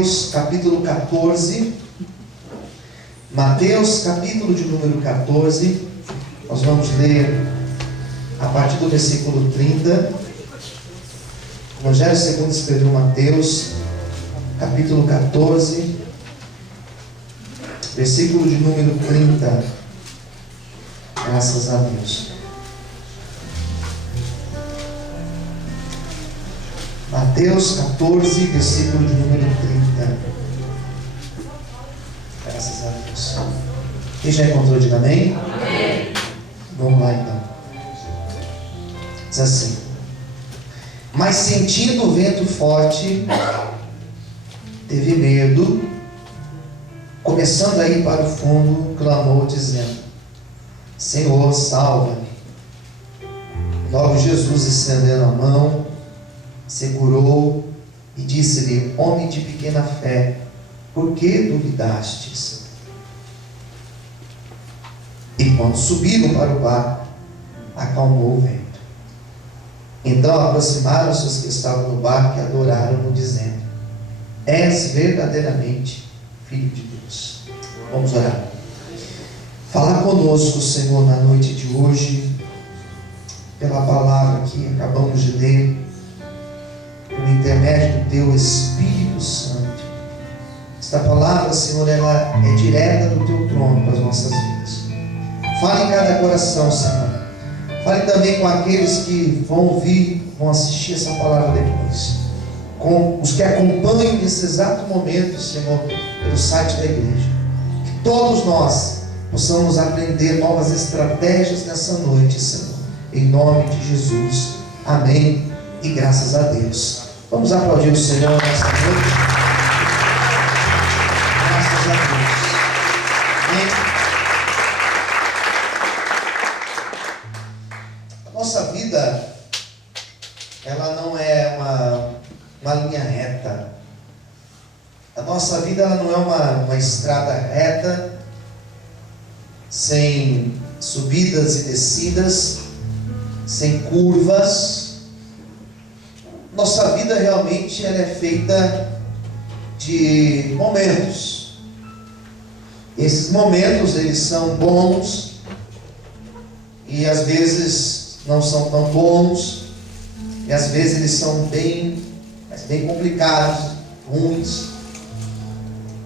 Mateus capítulo 14. Mateus capítulo de número 14. Nós vamos ler a partir do versículo 30. Evangelho segundo escreveu Mateus capítulo 14, versículo de número 30. Graças a Deus. Mateus 14, versículo de número 30. Graças a Deus. Quem já encontrou, diga amém? Amém. Vamos lá então. Diz assim: mas sentindo o vento forte, teve medo, começando a ir para o fundo, clamou dizendo: Senhor, salva-me. Logo Jesus, estendendo a mão, segurou e disse-lhe: homem de pequena fé, por que duvidastes? E quando subiram para o barco, acalmou o vento. Então aproximaram-se os que estavam no barco e adoraram-no, dizendo: és verdadeiramente Filho de Deus. Vamos orar. Fala conosco, Senhor, na noite de hoje, pela palavra que acabamos de ler, pelo intermédio do Teu Espírito Santo. Esta palavra, Senhor, ela é direta do Teu trono para as nossas vidas. Fale em cada coração, Senhor. Fale também com aqueles que vão ouvir, vão assistir essa palavra depois. Com os que acompanham nesse exato momento, Senhor, pelo site da igreja. Que todos nós possamos aprender novas estratégias nessa noite, Senhor. Em nome de Jesus. Amém. E graças a Deus. Vamos aplaudir o Senhor nessa noite. Graças a Deus. Amém. A nossa vida, ela não é uma linha reta. A nossa vida, ela não é uma estrada reta, sem subidas e descidas, sem curvas. Nossa vida realmente ela é feita de momentos. Esses momentos, eles são bons e às vezes não são tão bons, e às vezes eles são bem complicados, ruins.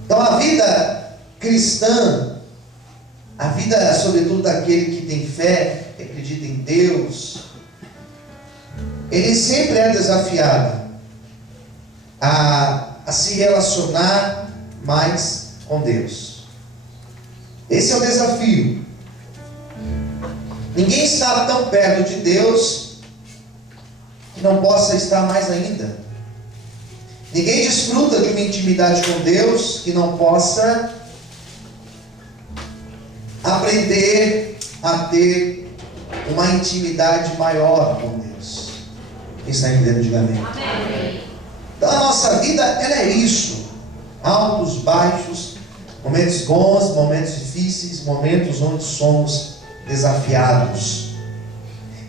Então a vida cristã, a vida sobretudo daquele que tem fé, que acredita em Deus, ele sempre é desafiado a se relacionar mais com Deus. Esse é o desafio. Ninguém está tão perto de Deus que não possa estar mais ainda. Ninguém desfruta de uma intimidade com Deus que não possa aprender a ter uma intimidade maior com Deus. Quem está entendendo, diga amém. Amém. Então a nossa vida, ela é isso: altos, baixos, momentos bons, momentos difíceis, momentos onde somos desafiados.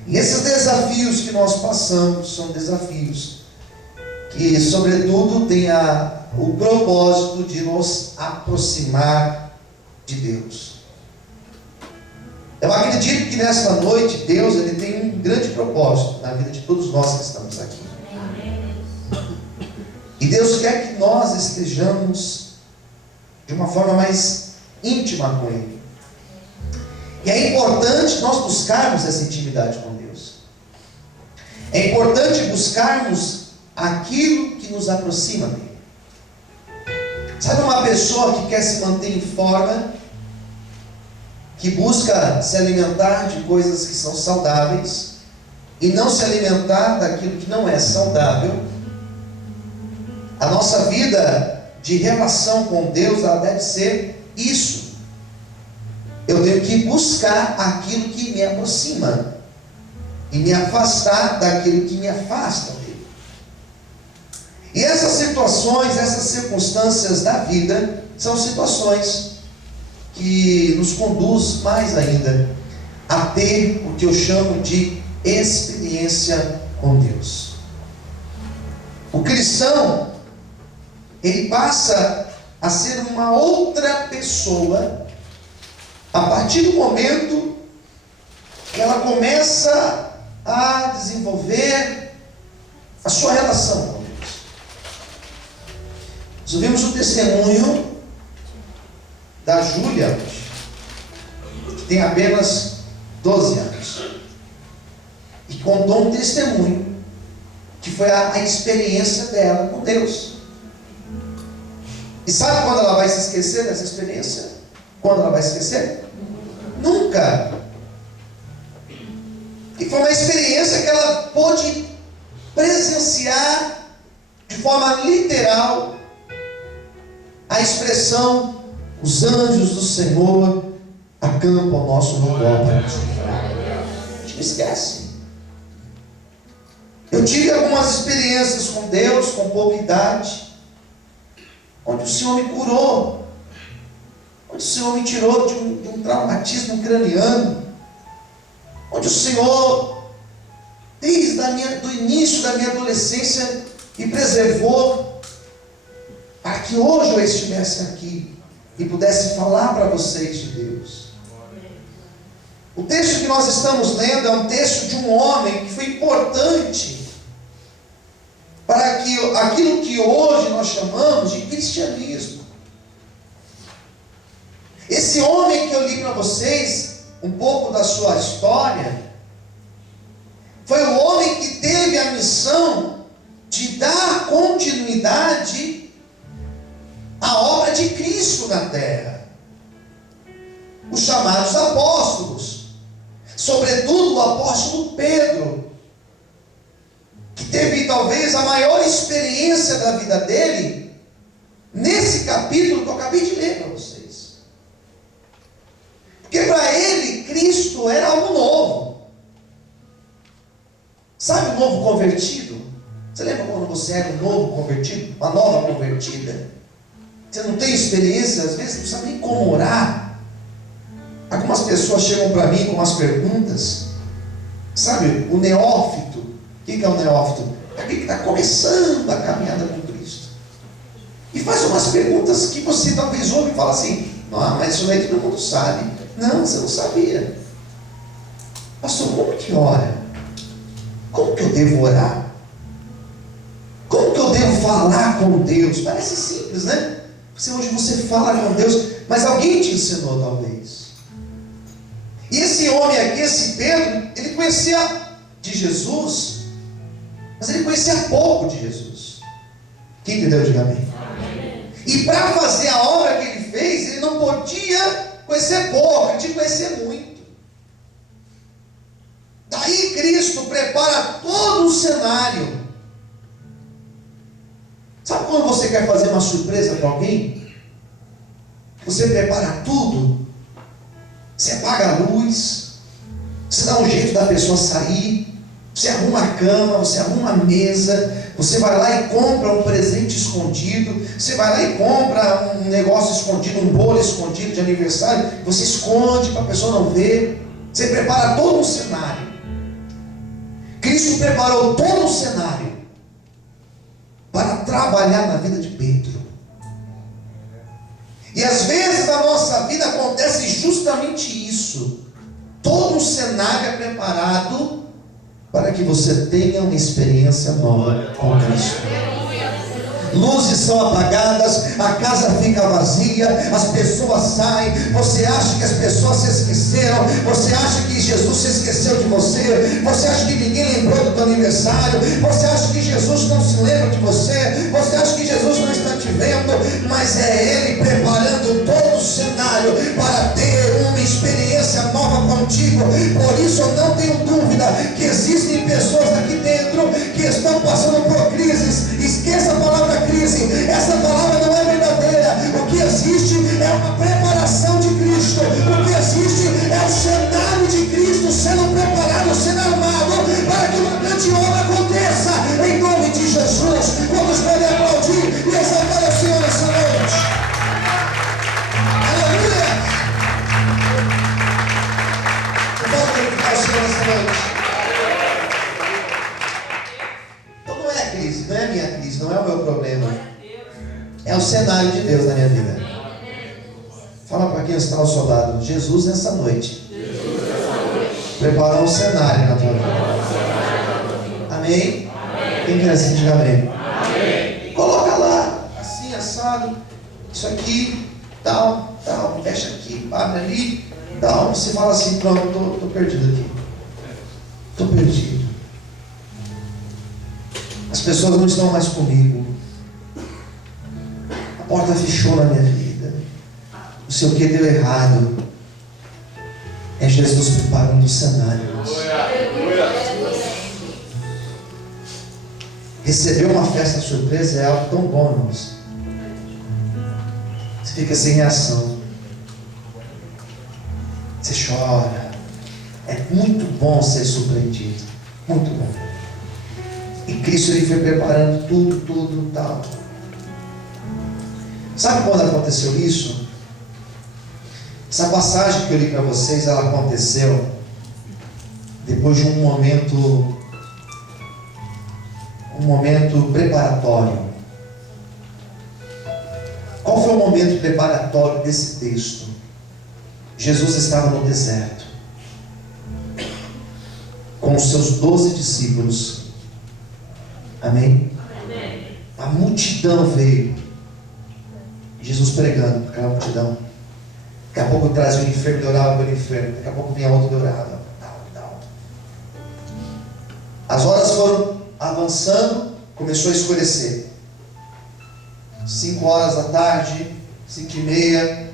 E esses desafios que nós passamos são desafios que, sobretudo, têm o propósito de nos aproximar de Deus. Eu acredito que nesta noite Deus ele tem um grande propósito na vida de todos nós que estamos aqui. E Deus quer que nós estejamos de uma forma mais íntima com Ele. E é importante nós buscarmos essa intimidade com Deus. É importante buscarmos aquilo que nos aproxima dele. Sabe uma pessoa que quer se manter em forma, que busca se alimentar de coisas que são saudáveis e não se alimentar daquilo que não é saudável? A nossa vida de relação com Deus, ela deve ser isso. Eu tenho que buscar aquilo que me aproxima e me afastar daquilo que me afasta dele. E essas situações, essas circunstâncias da vida são situações que nos conduz mais ainda a ter o que eu chamo de experiência com Deus. O cristão, ele passa a ser uma outra pessoa a partir do momento que ela começa a desenvolver a sua relação com Deus. Nós ouvimos o testemunho da Júlia, que tem apenas 12 anos, e contou um testemunho que foi a experiência dela com Deus. E sabe quando ela vai se esquecer dessa experiência? Quando ela vai se esquecer? Nunca. E foi uma experiência que ela pôde presenciar de forma literal a expressão: os anjos do Senhor acampam ao nosso redor para nos livrar. A gente não esquece. Eu tive algumas experiências com Deus com pouca idade, onde o Senhor me curou, onde o Senhor me tirou de um traumatismo craniano, onde o Senhor, desde o início da minha adolescência, me preservou, para que hoje eu estivesse aqui e pudesse falar para vocês de Deus. O texto que nós estamos lendo é um texto de um homem que foi importante para que aquilo que hoje nós chamamos de cristianismo. Esse homem que eu li para vocês um pouco da sua história foi o homem que teve a missão de dar continuidade à obra de Cristo na terra. Os chamados apóstolos, sobretudo o apóstolo Pedro, que teve talvez a maior experiência da vida dele nesse capítulo que eu acabei de ler para vocês. Porque para ele Cristo era algo novo. Sabe o novo convertido? Você lembra quando você era um novo convertido? Uma nova convertida? Você não tem experiência, às vezes não sabe nem como orar. Algumas pessoas chegam para mim com umas perguntas. Sabe, o neófito. O que é o neófito? Aquele que está começando a caminhada com Cristo. E faz umas perguntas que você talvez ouve e fala assim: não, mas isso aí todo mundo sabe. Não, você não sabia. Pastor, como que ora? Como que eu devo orar? Como que eu devo falar com Deus? Parece simples, né? Hoje você fala com Deus, mas alguém te ensinou talvez. E esse homem aqui, esse Pedro, ele conhecia de Jesus, mas ele conhecia pouco de Jesus. Quem entendeu? Diga amém. E para fazer a obra que ele fez, ele não podia conhecer pouco, ele tinha que conhecer muito. Daí Cristo prepara todo o cenário. Sabe quando você quer fazer uma surpresa para alguém? Você prepara tudo. Você apaga a luz, você dá um jeito da pessoa sair, você arruma a cama, você arruma a mesa, você vai lá e compra um presente escondido, você vai lá e compra um negócio escondido, um bolo escondido de aniversário, você esconde para a pessoa não ver. Você prepara todo um cenário. Cristo preparou todo um cenário para trabalhar na vida de Pedro. E às vezes na nossa vida acontece justamente isso. Todo um cenário é preparado para que você tenha uma experiência nova com Cristo. Luzes são apagadas, a casa fica vazia, as pessoas saem, você acha que as pessoas se esqueceram, você acha que Jesus se esqueceu de você, você acha que ninguém lembrou do teu aniversário, você acha que Jesus não se lembra de você, você acha que Jesus não está te vendo, mas é Ele preparando todo o cenário para ter uma experiência nova contigo. Por isso eu não tenho dúvida que existem pessoas aqui dentro que estão passando por crises. Esqueça a palavra crise, essa palavra não é verdadeira. O que existe é uma preparação de Cristo, o que existe é o cenário de Cristo sendo preparado, sendo armado para que uma grande obra aconteça em nome de Jesus. Vamos poder aplaudir e exaltar o Senhor nessa noite. Aleluia! Eu vou glorificar o Senhor nessa noite. cenário de Deus na minha vida. Fala para quem está ao seu lado. Jesus nessa noite preparou um cenário na tua vida. Amém? Quem quer assim, diga amém. Coloca lá, assim, assado. Isso aqui, tal, fecha aqui, abre ali, tal. Você fala assim, pronto, estou perdido aqui. Estou perdido. As pessoas não estão mais comigo. A porta fechou na minha vida. Não sei o que deu errado. É Jesus preparando o cenário. Receber uma festa surpresa é algo tão bom, irmãos. Você fica sem reação. Você chora. É muito bom ser surpreendido. Muito bom. E Cristo ele foi preparando tudo tal. Sabe quando aconteceu isso? Essa passagem que eu li para vocês, ela aconteceu depois de um momento preparatório. Qual foi o momento preparatório desse texto? Jesus estava no deserto com os seus 12 discípulos. Amém? A multidão veio. Jesus pregando para aquela multidão. Daqui a pouco trazia o enfermo e orava pelo enfermo. Daqui a pouco vinha outro e orava. Tal. As horas foram avançando, começou a escurecer. 5 horas da tarde, 5:30,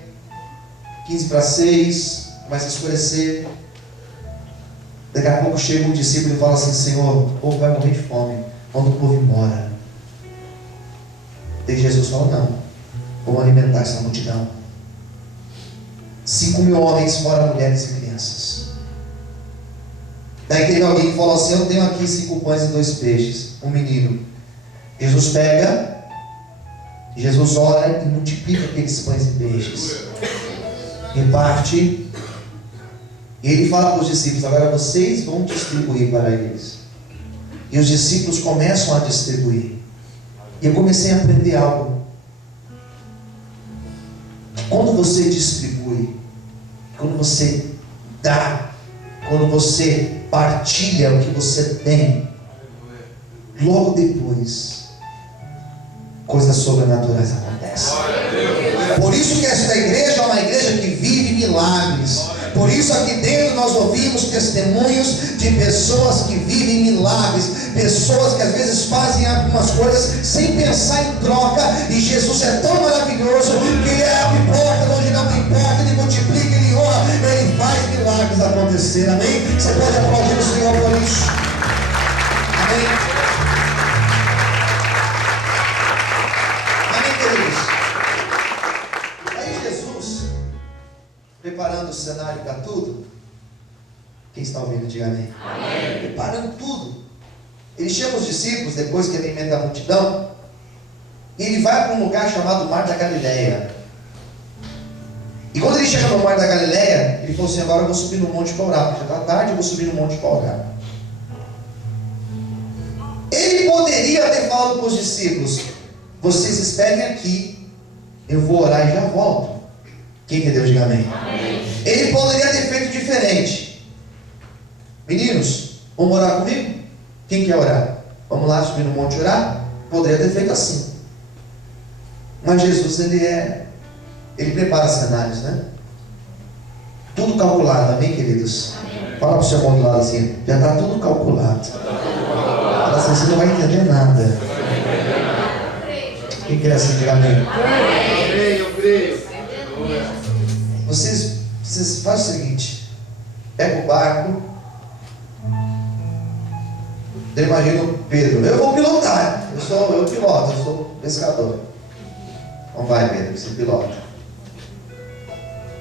5:45, começa a escurecer. Daqui a pouco chega um discípulo e fala assim: Senhor, o povo vai morrer de fome. Manda o povo embora. E Jesus falou: não, vamos alimentar essa multidão. 5.000 homens, fora mulheres e crianças. Daí teve alguém que falou assim: eu tenho aqui 5 pães e 2 peixes. Um menino. Jesus pega, Jesus ora e multiplica aqueles pães e peixes. Reparte. E ele fala para os discípulos: agora vocês vão distribuir para eles. E os discípulos começam a distribuir. E eu comecei a aprender algo. Quando você distribui, quando você dá, quando você partilha o que você tem, logo depois, coisas sobrenaturais acontecem. Por isso que esta igreja é uma igreja que vive milagres. Por isso aqui dentro nós ouvimos testemunhos de pessoas que vivem milagres, pessoas que às vezes fazem algumas coisas sem pensar em troca, e Jesus é tão maravilhoso que Ele abre porta onde não tem porta, Ele multiplica, Ele ora, Ele faz milagres acontecer. Amém? Você pode aplaudir o Senhor por isso. Amém? Amém, queridos? Preparando o cenário para tudo. Quem está ouvindo, diga amém. Amém. Preparando tudo. Ele chama os discípulos, depois que ele alimenta a multidão, e ele vai para um lugar chamado Mar da Galileia. E quando ele chega no Mar da Galileia, ele falou assim: agora eu vou subir no monte para orar, porque já está tarde, eu vou subir no monte para orar. Ele poderia ter falado para os discípulos: vocês esperem aqui, eu vou orar e já volto. Quem entendeu, diga amém. Amém. Ele poderia ter feito diferente. Meninos, vamos orar comigo? Quem quer orar? Vamos lá subir no monte orar? Poderia ter feito assim. Mas Jesus, ele prepara cenários, né? Tudo calculado, amém, queridos? Amém. Fala para o seu irmão do lado assim: já está tudo calculado. Fala assim: você não vai entender nada. Quem quer assim, diga amém. Amém, eu creio. Vocês fazem o seguinte: pega o barco. Eu imagino Pedro: eu vou pilotar. Eu piloto, eu sou pescador. Então vai, Pedro, você pilota.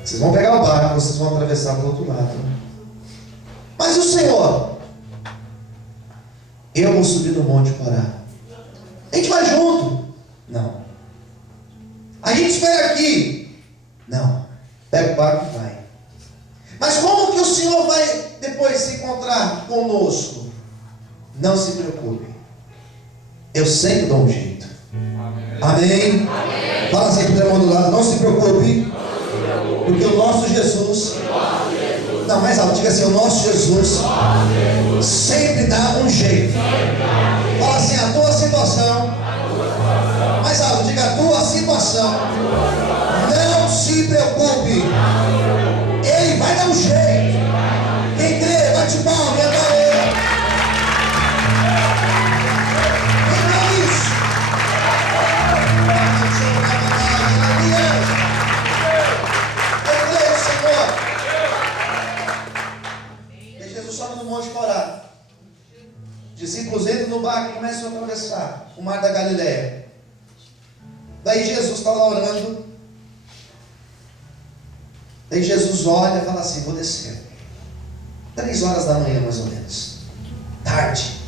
Vocês vão pegar o barco, vocês vão atravessar para o outro lado. Mas o Senhor? Eu vou subir no monte para orar. A gente vai junto? Não. A gente espera aqui? Não. Pega o barco e vai. Mas como que o Senhor vai depois se encontrar conosco? Não se preocupe. Eu sempre dou um jeito. Amém? Fala assim para o irmão do lado, não se preocupe, porque o nosso Jesus, não, mais alto, diga assim, o nosso Jesus sempre dá um jeito. Fala assim, a tua situação, mais alto, diga a tua situação, não se preocupe, Ele vai dar um jeito. Quem crê, bate palma e adora. Discípulos entram no barco e começam a atravessar o mar da Galileia. Daí Jesus está lá orando. Daí Jesus olha e fala assim, vou descer. 3 horas da manhã mais ou menos. Tarde.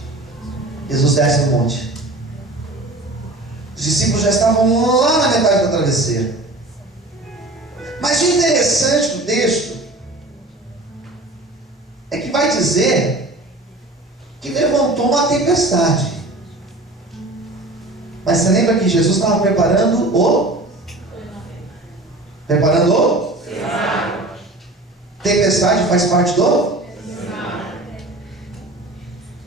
Jesus desce no monte. Os discípulos já estavam lá na metade da travessia. Mas o interessante do texto é que vai dizer que levantou uma tempestade. Mas você lembra que Jesus estava preparando o tempestade faz parte do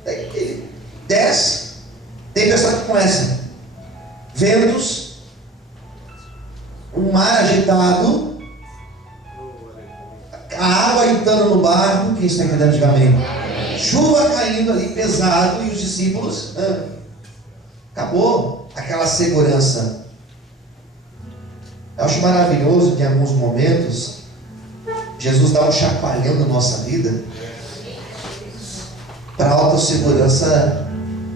ele desce, tempestade começa, ventos, um mar agitado, a água entrando no barco. Quem está entendendo, diga amém. Chuva caindo ali pesado e os discípulos, acabou aquela segurança. Eu acho maravilhoso que em alguns momentos Jesus dá um chacoalhão na nossa vida para autossegurança,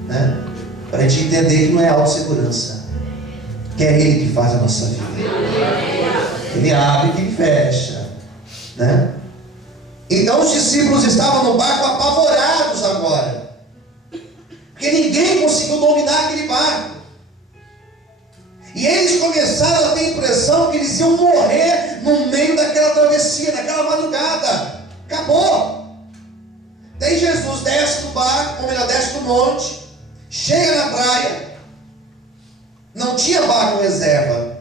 né? Para a gente entender que não é autossegurança, que é Ele que faz a nossa vida. Ele abre e Ele fecha, né? Então os discípulos estavam no barco apavorados agora, porque ninguém conseguiu dominar aquele barco. E eles começaram a ter a impressão que eles iam morrer no meio daquela travessia, naquela madrugada. Acabou. Daí Jesus desce do barco, ou melhor, desce do monte, chega na praia, não tinha barco reserva.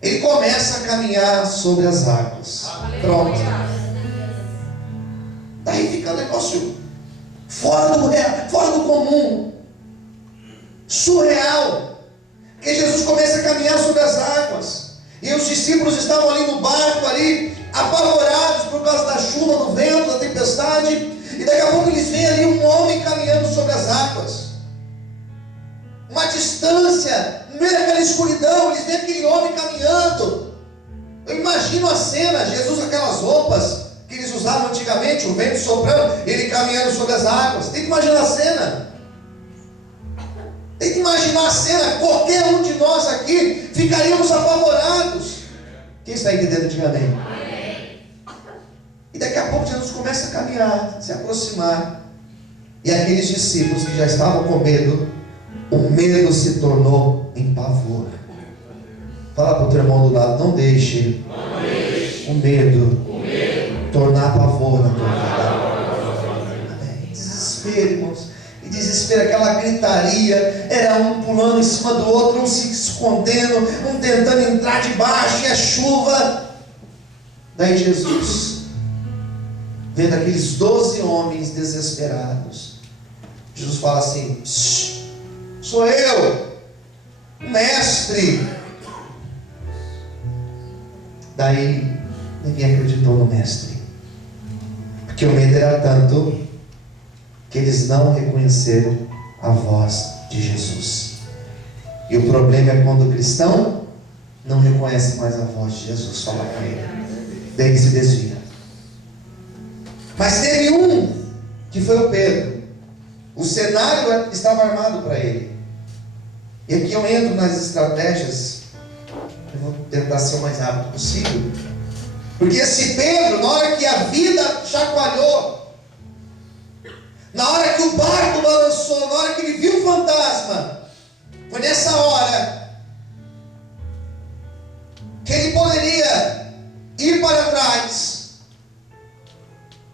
Ele começa a caminhar sobre as águas. Pronto. Daí fica um negócio fora do comum, surreal. Porque Jesus começa a caminhar sobre as águas, e os discípulos estavam ali no barco, ali, apavorados por causa da chuva, do vento, da tempestade, e daqui a pouco eles veem ali um homem caminhando sobre as águas. Uma distância, no meio daquela escuridão, eles veem aquele homem caminhando. Eu imagino a cena, Jesus com aquelas roupas que eles usavam antigamente, o vento soprando, ele caminhando sobre as águas. Tem que imaginar a cena. Tem que imaginar a cena. Qualquer um de nós aqui ficaríamos apavorados. Quem está entendendo, diga amém. E daqui a pouco Jesus começa a caminhar, se aproximar, e aqueles discípulos que já estavam com medo, o medo se tornou em pavor. Fala para o teu irmão do lado, não deixe o medo tornar pavor na tua vida. Amém. Desespero, irmãos. E desespero, aquela gritaria, era um pulando em cima do outro, um se escondendo, um tentando entrar debaixo, e a chuva. Daí Jesus, vendo aqueles 12 homens desesperados, Jesus fala assim: sou eu, o mestre. Daí ninguém acreditou no mestre, porque o medo era tanto que eles não reconheceram a voz de Jesus. E o problema é quando o cristão não reconhece mais a voz de Jesus. Fala com ele, daí ele se desvia. Mas teve um que foi o Pedro. O cenário estava armado para ele. E aqui eu entro nas estratégias. Eu vou tentar ser o mais rápido possível, porque esse Pedro, na hora que a vida chacoalhou, na hora que o barco balançou, na hora que ele viu o fantasma, foi nessa hora que ele poderia ir para trás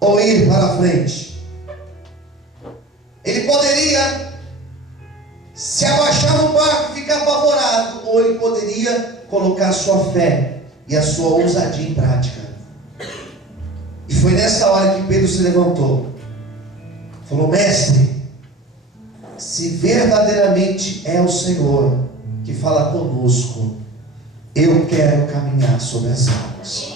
ou ir para frente. Ele poderia se abaixar no barco e ficar apavorado, poderia colocar a sua fé e a sua ousadia em prática. E foi nessa hora que Pedro se levantou. Falou: mestre, se verdadeiramente é o Senhor que fala conosco, eu quero caminhar sobre as águas.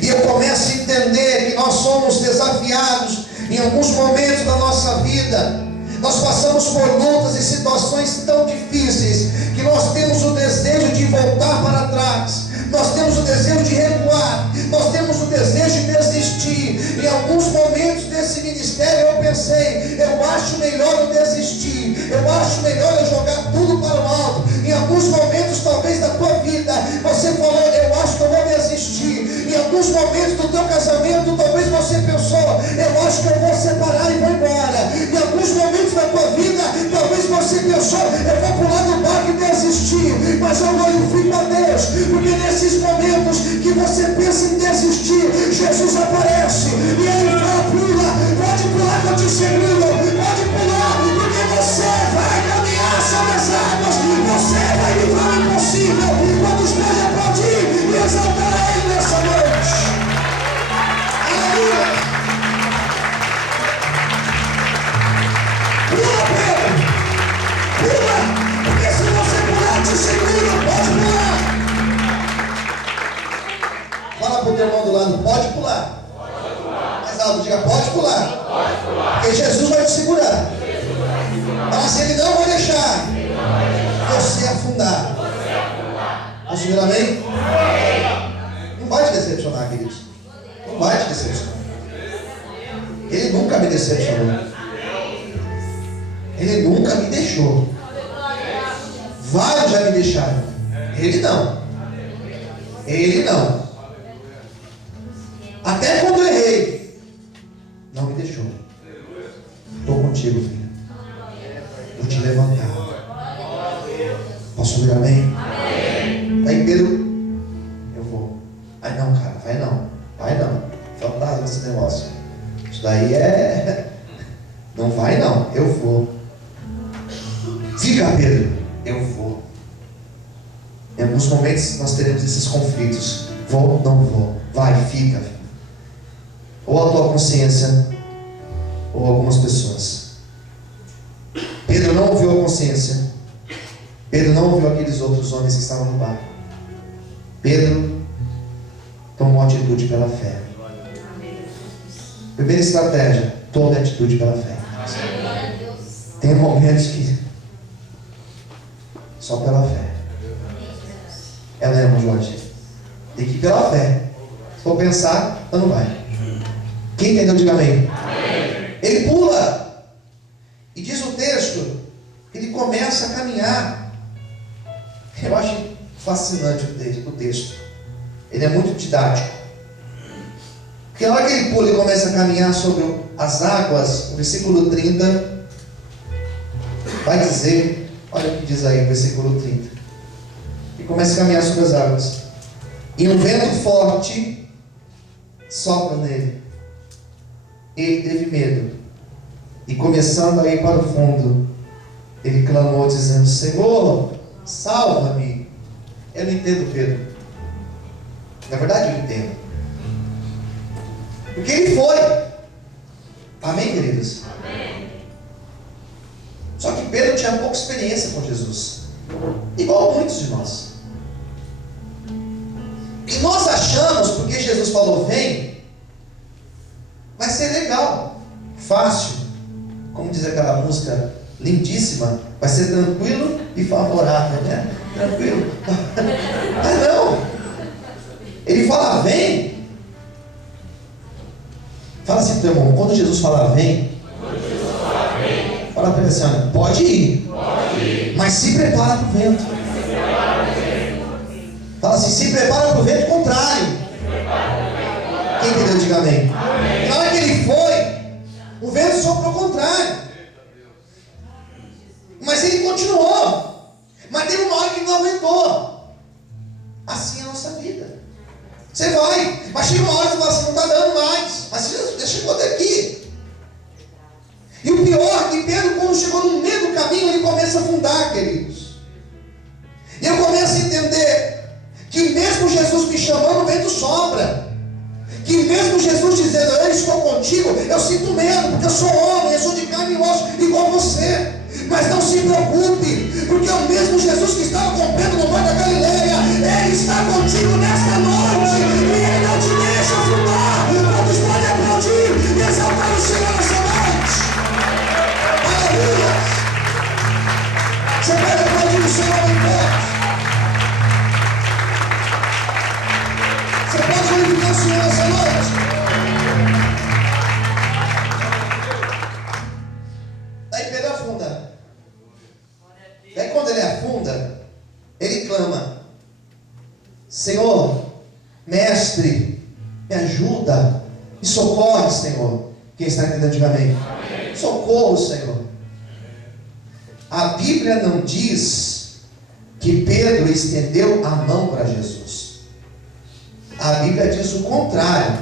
E eu começo a entender que nós somos desafiados em alguns momentos da nossa vida. Nós passamos por lutas e situações tão difíceis que nós temos o desejo de voltar para trás, nós temos o desejo de recuar, nós temos o desejo de desistir. Em alguns momentos desse ministério eu pensei: eu acho melhor eu desistir, eu acho melhor eu jogar tudo para o alto. Em alguns momentos talvez da tua vida você falou: eu acho que eu vou desistir. Em alguns momentos do teu casamento talvez você pensou: eu acho que eu vou separar e vou embora. Em alguns momentos da tua vida talvez você pensou: eu vou pular do barco e desistir. Mas eu glorifico a Deus, porque nesses momentos que você pensa em desistir, Jesus aparece e Ele fala: pula, pode pular que eu te seguro, pode pular, porque você vai caminhar sobre as águas, você vai livrar o impossível. Vamos pode aplaudir e exaltar a Ele nessa noite. Aleluia! Pula, Pedro! Pula! Porque se você pular, te segura, pode pular! Fala para o teu irmão do lado: pode pular. Pode pular. Mais alto, diga: pode pular. Pode pular. Porque Jesus vai te segurar. Mas Ele não vai deixar você afundar. Posso dizer amém? Não vai te decepcionar, queridos. Não vai te decepcionar. Ele nunca me decepcionou. Ele nunca me deixou. Vários já me deixaram. Ele não. Ele não. Até quando eu errei, não me deixou. Estou contigo, filho. Vou te levantar. Posso ouvir amém? Aí Pedro: eu vou. Aí não, cara, vai não. Vai não. Fantasma esse negócio. Isso daí é. Não vai não. Eu vou. Fica, Pedro. Eu vou. Em alguns momentos nós teremos esses conflitos. Vou, não vou. Vai, fica. Ou a tua consciência, ou algumas pessoas. Pedro não ouviu a consciência. Pedro não ouviu aqueles outros homens que estavam no barco. Pedro tomou atitude pela fé. Primeira estratégia: tome atitude pela fé. Tem momentos que só pela fé. É mesmo, Jorge. Tem que ir pela fé. Se for pensar, então não vai. Quem entendeu, diga amém. Ele pula. E diz o texto que ele começa a caminhar. Eu acho fascinante o texto. Ele é muito didático. Porque na hora que ele pula e começa a caminhar sobre as águas, o versículo 30 vai dizer, olha o que diz aí, o versículo 30. Ele começa a caminhar sobre as águas. E um vento forte sopra nele. Ele teve medo. E começando a ir para o fundo, ele clamou dizendo: Senhor, salva-me. Eu não entendo Pedro. Na verdade eu entendo. Porque ele foi. Amém, queridos? Amém. Só que Pedro tinha pouca experiência com Jesus. Igual muitos de nós. E nós achamos, porque Jesus falou vem, vai ser legal, fácil. Como diz aquela música lindíssima, vai ser tranquilo e favorável, né? Tranquilo. Mas não. Ele fala vem. Fala assim pro teu irmão, quando Jesus fala vem, fala para ele assim: olha, pode ir, mas se prepara para o vento. Fala assim: se prepara para o vento contrário. Quem entendeu, diga amém. E na hora que ele foi, o vento soprou ao contrário. Mas ele continuou. Mas teve uma hora que ele não aguentou. Assim é a nossa vida. Você vai, mas chega uma hora que você fala assim: não está dando mais. Mas você já chegou até aqui. E o pior é que Pedro, quando chegou no meio do caminho, ele começa a afundar, queridos. E eu começo a entender te chamando, o vento sopra. Que mesmo Jesus dizendo, eu estou contigo, eu sinto medo, porque eu sou homem, eu sou de carne e osso, igual você. Mas não se preocupe, porque o mesmo Jesus que estava com Pedro no mar da Galileia, Ele está contigo nesta noite, e Ele não te deixa afundar. Todos podem aplaudir e exaltar o Senhor nessa noite. Aleluia! Você pode aplaudir o Senhor em pé. Você pode glorificar o Senhor nessa noite. Daí Pedro afunda. Daí quando ele afunda, ele clama: Senhor, mestre, me ajuda, me socorre, Senhor. Quem está entendendo, diga amém. Socorro, Senhor. A Bíblia não diz que Pedro estendeu a mão para Jesus. A Bíblia diz o contrário,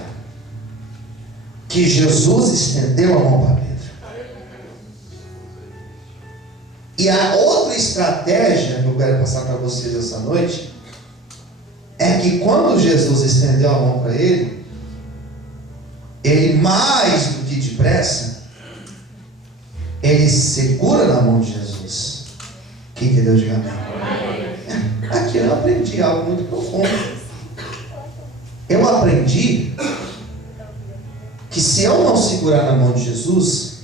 que Jesus estendeu a mão para Pedro. E a outra estratégia que eu quero passar para vocês essa noite é que quando Jesus estendeu a mão para ele, ele mais do que depressa, ele segura na mão de Jesus. Quem entendeu, diga amém. Aqui eu aprendi algo muito profundo. Eu aprendi que se eu não segurar na mão de Jesus,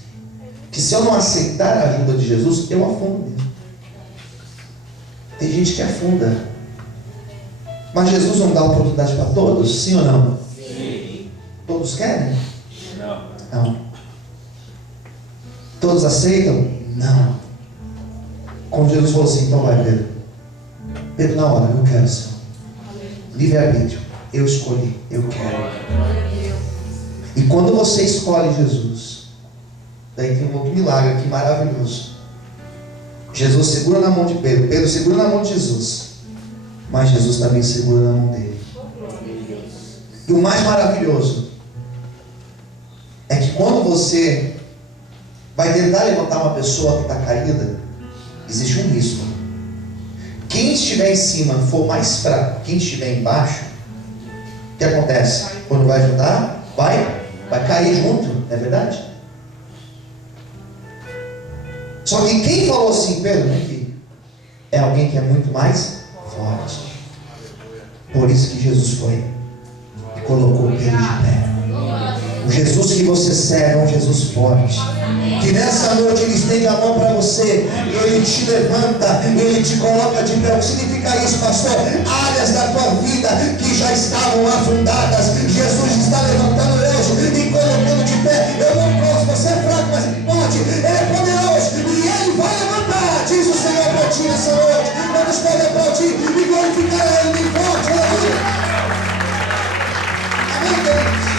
que se eu não aceitar a ajuda de Jesus, eu afundo mesmo. Tem gente que afunda. Mas Jesus não dá oportunidade para todos? Sim ou não? Sim. Todos querem? Não. Todos aceitam? Não. Quando Jesus falou assim, então vai, Pedro. Pedro, na hora, eu quero, Senhor. Livre-arbítrio. Eu escolhi, eu quero. E quando você escolhe Jesus, daí tem um outro milagre aqui maravilhoso. Jesus segura na mão de Pedro, Pedro segura na mão de Jesus, mas Jesus também segura na mão dele. E o mais maravilhoso é que quando você vai tentar levantar uma pessoa que está caída, existe um risco. Quem estiver em cima for mais fraco, quem estiver embaixo, o que acontece? Quando vai ajudar, vai cair junto, não é verdade? Só que quem falou assim, Pedro, vem aqui, é alguém que é muito mais forte. Por isso que Jesus foi e colocou Pedro de pé. O Jesus que você serve é um Jesus forte. Que nessa noite Ele estende a mão para você, Ele te levanta, Ele te coloca de pé. O que significa isso, pastor? Áreas da tua vida que já estavam afundadas, Jesus está levantando hoje e colocando de pé. Eu não posso, você é fraco, mas Ele pode, Ele é poderoso e Ele vai levantar, diz o Senhor para ti nessa noite. Vamos poder aplaudir e glorificar Ele bem forte. Aleluia. Amém, queridos?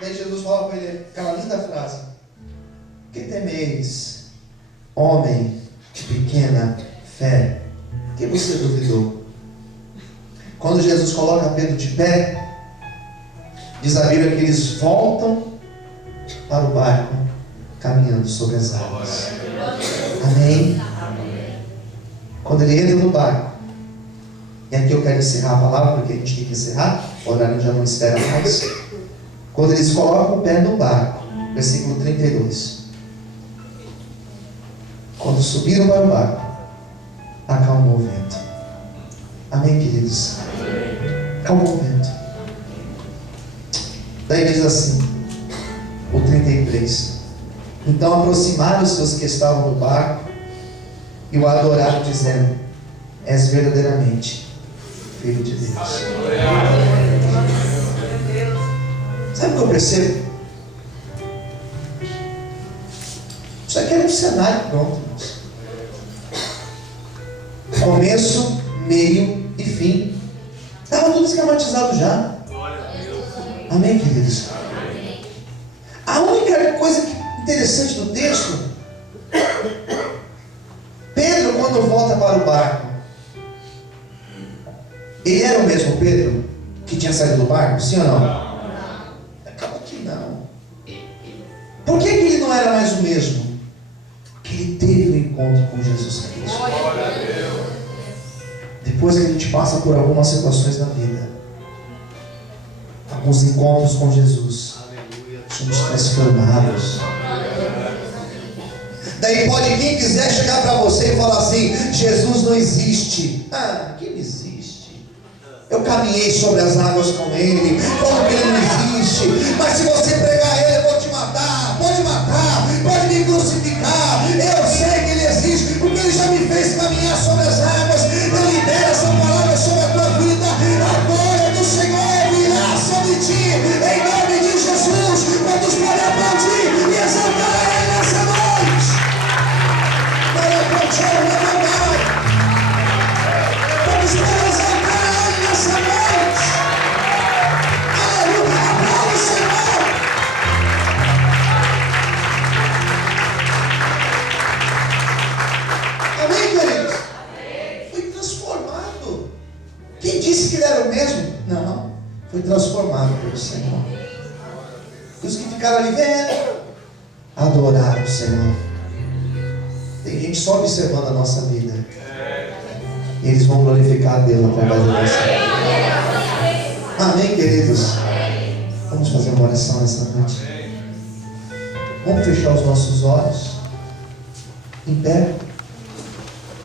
Daí Jesus fala para ele aquela linda frase: que temeis, homem de pequena fé? Que você duvidou? Quando Jesus coloca Pedro de pé, diz a Bíblia que eles voltam para o barco caminhando sobre as águas. Amém? Quando ele entra no barco, e aqui eu quero encerrar a palavra, porque a gente tem que encerrar, o horário já não espera mais. Quando eles colocam o pé no barco, versículo 32. Quando subiram para o barco, acalmou o vento. Amém, queridos? Acalmou o vento. Daí diz assim, o 33. Então aproximaram-se os que estavam no barco e o adoraram, dizendo: és verdadeiramente Filho de Deus. Sabe o que eu percebo? Isso aqui é um cenário pronto, irmãos. Começo, meio e fim. Estava tudo esquematizado já. Amém, queridos? A única coisa interessante do texto, Pedro, quando volta para o barco, ele era o mesmo Pedro que tinha saído do barco? Sim ou não? Acaba que não. Por que ele não era mais o mesmo? Que ele teve um encontro com Jesus Cristo. Depois que a gente passa por algumas situações na vida, alguns encontros com Jesus, somos transformados. Daí pode quem quiser chegar para você e falar assim: Jesus não existe. Ah, que não existe? Eu caminhei sobre as águas com Ele, como que Ele não existe? Mas se você pregar Ele, eu vou te matar. Pode me crucificar. Eu sei que Ele existe, porque Ele já me fez caminhar sobre as águas. Eu libero essa palavra sobre a tua vida. A glória do Senhor virá sobre ti, em nome de Jesus. Quantos podem aplaudir e exaltar a Ele nessa noite? Vamos para exaltar a Ele nessa noite. Aleluia, aplauda o Senhor. Amém, queridos? Foi transformado. Quem disse que ele era o mesmo? Não, foi transformado pelo Senhor. Os que ficaram ali vendo, adoraram o Senhor. Tem gente só observando a nossa vida. E eles vão glorificar a Deus através da nossa vida. Amém, queridos? Vamos fazer uma oração nessa noite. Vamos fechar os nossos olhos em pé.